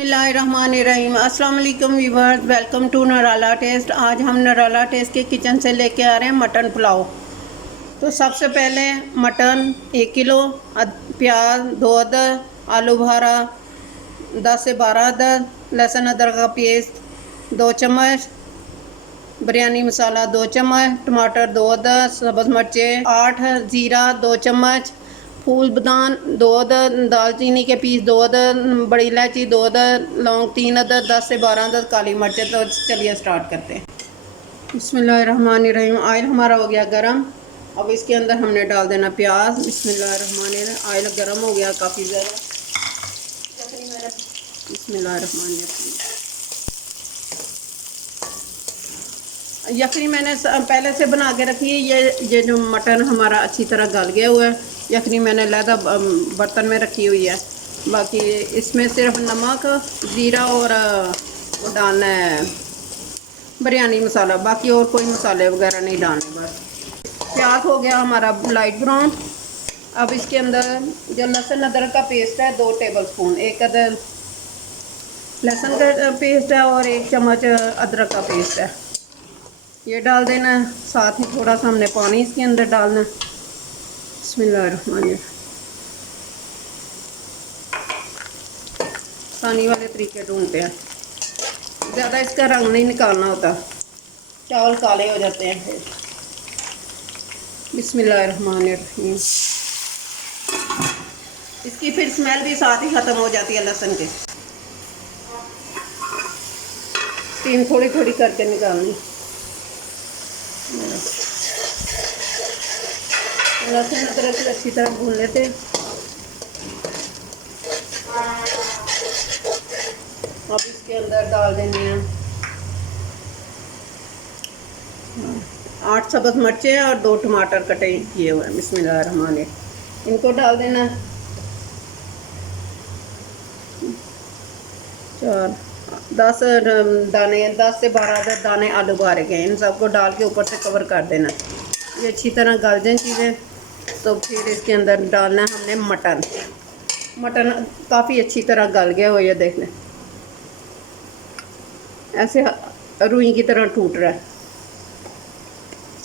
बिस्मिल्लाहिर्रहमानिर्रहीम। अस्सलाम वालेकुम व्यूअर्स, वेलकम टू नराला टेस्ट। आज हम नराला टेस्ट के किचन से लेके आ रहे हैं मटन पुलाव। तो सबसे पहले मटन 1 किलो, प्याज 2 अदद, आलू बुखारा 10 से 12 अदद, लहसुन अदरक का पेस्ट 2 चम्मच, बिरयानी मसाला 2 चम्मच, टमाटर 2 अदद, सब्ज़ मिर्चें 8, ज़ीरा 2 चम्मच, फूल बादाम 2 अदद, दालचीनी के पीस 2 अदद, बड़ी इलायची 2 अदद, लौंग 3 अदद, 10 से 12 अदद काली मिर्चें। तो चलिए स्टार्ट करते हैं। बिस्मिल्लाहिर्रहमानिर्रहीम। ऑयल हमारा हो गया गरम। अब इसके अंदर हमने डाल देना प्याज। बिस्मिल्लाहिर्रहमानिर्रहीम। ऑयल गरम हो गया काफ़ी ज़्यादा। बिस्मिल्लाहिर्रहमानिर्रहीम। यखनी मैंने पहले से बना के रखी है। ये जो मटन हमारा अच्छी तरह गल गया हुआ है। यखनी मैंने लहदा बर्तन में रखी हुई है। बाकी इसमें सिर्फ नमक, ज़ीरा और वो डालना है बिरयानी मसाला। बाकी और कोई मसाले वगैरह नहीं डालने। बस प्याज हो गया हमारा लाइट ब्राउन। अब इसके अंदर जो लहसुन अदरक का पेस्ट है 2 टेबलस्पून, 1 अदद लहसुन का पेस्ट है और 1 चम्मच अदरक का पेस्ट है, ये डाल देना है। साथ ही थोड़ा सा हमने पानी इसके अंदर डालना है। बिस्मिल्लाहिर्रहमानिर्रहीम। आसानी वाले तरीके ढूंढते हैं, ज़्यादा इसका रंग नहीं निकालना होता, चावल काले हो जाते हैं फिर। बिस्मिल्लाहिर्रहमानिर्रहीम। इसकी फिर स्मेल भी साथ ही ख़त्म हो जाती है लहसुन की। स्टीम थोड़ी थोड़ी करके निकालनी। लहसुन अदरक अच्छी तरह भून लेते हैं। अब इसके अंदर डाल देनी है 8 सब्ज़ मिर्चें और 2 टमाटर कटे किए हुए हैं। बिस्मिल्लाहिर्रहमानिर्रहीम। इनको डाल देना 10 दाने, 10 से 12 दाने आलू बुखारे के। इन सबको डाल के ऊपर से कवर कर देना। ये अच्छी तरह गल जाए चीज़ें तो फिर इसके अंदर डालना है हमने मटन। मटन काफ़ी अच्छी तरह गल गया हो, ये देख लें, ऐसे रुई की तरह टूट रहा है।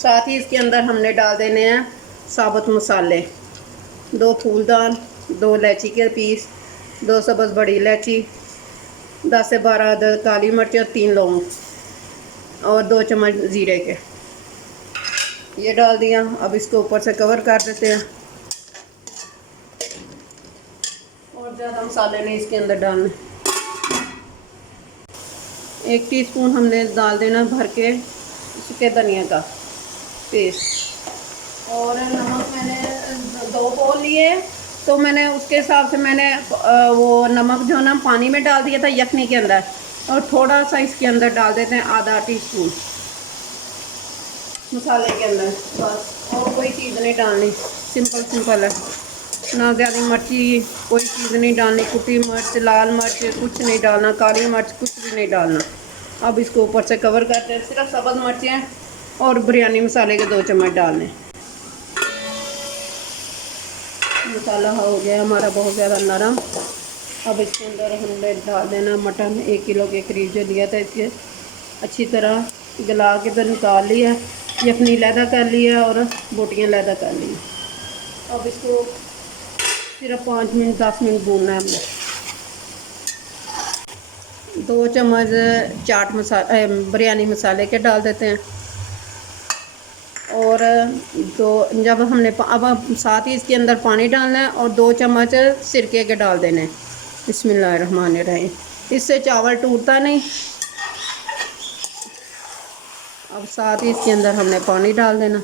साथ ही इसके अंदर हमने डाल देने हैं साबुत मसाले, 2 फूलदान, 2 इलायची के पीस, 2 सब्ज़ बड़ी इलायची, 10 से 12 अदद काली मिर्च और 3 लौंग और 2 चम्मच ज़ीरे के, ये डाल दिया। अब इसको ऊपर से कवर कर देते हैं और ज़्यादा मसाले नहीं इसके अंदर डालने। 1 टीस्पून हमने डाल देना भर के सूखे धनिया का पेस्ट। और नमक मैंने 2 बोल लिए, तो मैंने उसके हिसाब से मैंने वो नमक जो ना पानी में डाल दिया था यखनी के अंदर, और थोड़ा सा इसके अंदर डाल देते हैं आधा टीस्पून मसाले के अंदर। बस और कोई चीज़ नहीं डालनी, सिंपल है। ना ज़्यादा मिर्ची कोई चीज़ नहीं डालनी, कुटी मिर्च, लाल मिर्च कुछ नहीं डालना, काली मिर्च कुछ भी नहीं डालना। अब इसको ऊपर से कवर करते हैं। सिर्फ सब्ज़ मिर्चें और बिरयानी मसाले के 2 चम्मच डालने। मसाला हो गया हमारा बहुत ज़्यादा नरम। अब इसके अंदर हमने डाल देना मटन 1 किलो के करीब जो लिया था, इसके अच्छी तरह गला के तो निकाल लिया, यखनी लैदा कर लिया और बोटियाँ लैदा कर ली। अब इसको सिर्फ 5 मिनट 10 मिनट भूनना है हमने। 2 चम्मच चाट मसाला बिरयानी मसाले के डाल देते हैं और जब हमने अब साथ ही इसके अंदर पानी डालना है और 2 चम्मच सिरके के डाल देने हैं। बिस्मिल्लाहिर्रहमानिर्रहीम। इससे चावल टूटता नहीं। अब साथ ही इसके अंदर हमने पानी डाल देना।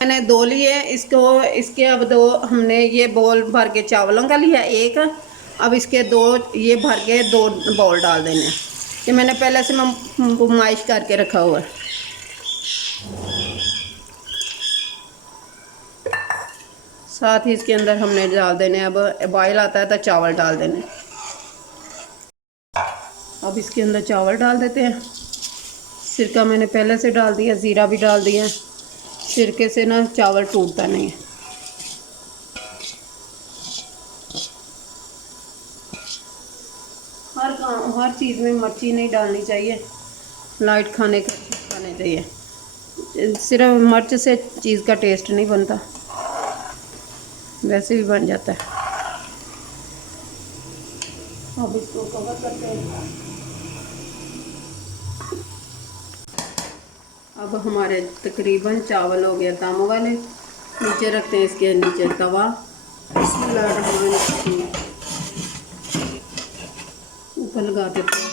मैंने 2 लिए इसको, इसके अब 2 हमने ये बोल भर के चावलों का लिया 1। अब इसके 2 ये भर के 2 बाउल डाल देने। ये मैंने पहले से माइश करके रखा हुआ है। साथ ही इसके अंदर हमने डाल देने, अब बॉयल आता है तो चावल डाल देने। अब इसके अंदर चावल डाल देते हैं। सिरका मैंने पहले से डाल दिया, ज़ीरा भी डाल दिया, सिरके से ना चावल टूटता नहीं है। हर चीज़ में मिर्ची नहीं डालनी चाहिए, लाइट खाने चाहिए। सिर्फ मिर्च से चीज़ का टेस्ट नहीं बनता, वैसे भी बन जाता है। अब इसको कवर करते हैं। अब हमारे तकरीबन चावल हो गया दम वाले। नीचे रखते हैं, इसके नीचे तवा। ऊपर लगा देते हैं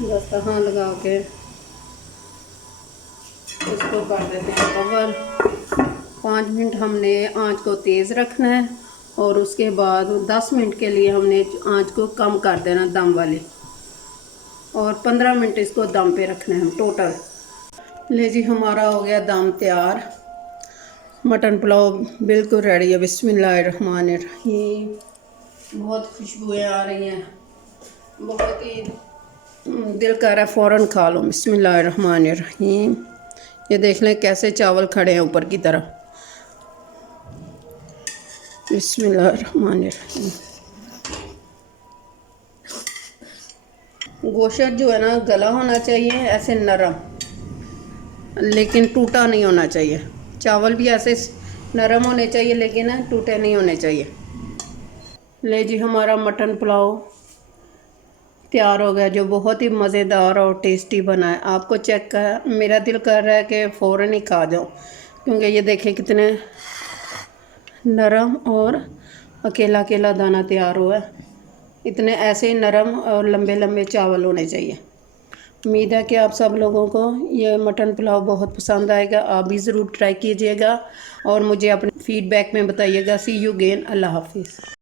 दस्तरखान लगा के इसको कर देते हैं कवर। 5 मिनट हमने आंच को तेज़ रखना है और उसके बाद 10 मिनट के लिए हमने आंच को कम कर देना दम वाली, और 15 मिनट इसको दम पे रखना है हम टोटल। ले जी, हमारा हो गया दम तैयार। मटन पुलाव बिल्कुल रेडी है। बिस्मिल्लाहिर्रहमानिर्रहीम। बहुत खुशबुएं आ रही हैं, बहुत ही दिल कर रहा है फ़ौरन खा लो। बिस्मिल्लाहिर्रहमानिर्रहीम। ये देख लें कैसे चावल खड़े हैं ऊपर की तरफ। बिस्मिल्लाहिर्रहमानिर्रहीम। गोश्त जो है ना गला होना चाहिए, ऐसे नरम, लेकिन टूटा नहीं होना चाहिए। चावल भी ऐसे नरम होने चाहिए लेकिन टूटे नहीं होने चाहिए। ले जी, हमारा मटन पुलाव तैयार हो गया, जो बहुत ही मज़ेदार और टेस्टी बना है। आपको चेक कर, मेरा दिल कर रहा है कि फ़ौरन ही खा जाओ, क्योंकि ये देखें कितने नरम और अकेला अकेला दाना तैयार हुआ है। इतने ऐसे ही नरम और लंबे लंबे चावल होने चाहिए। उम्मीद है कि आप सब लोगों को ये मटन पुलाव बहुत पसंद आएगा। आप भी ज़रूर ट्राई कीजिएगा और मुझे अपने फीडबैक में बताइएगा। सी यू अगेन। अल्लाह हाफिज़।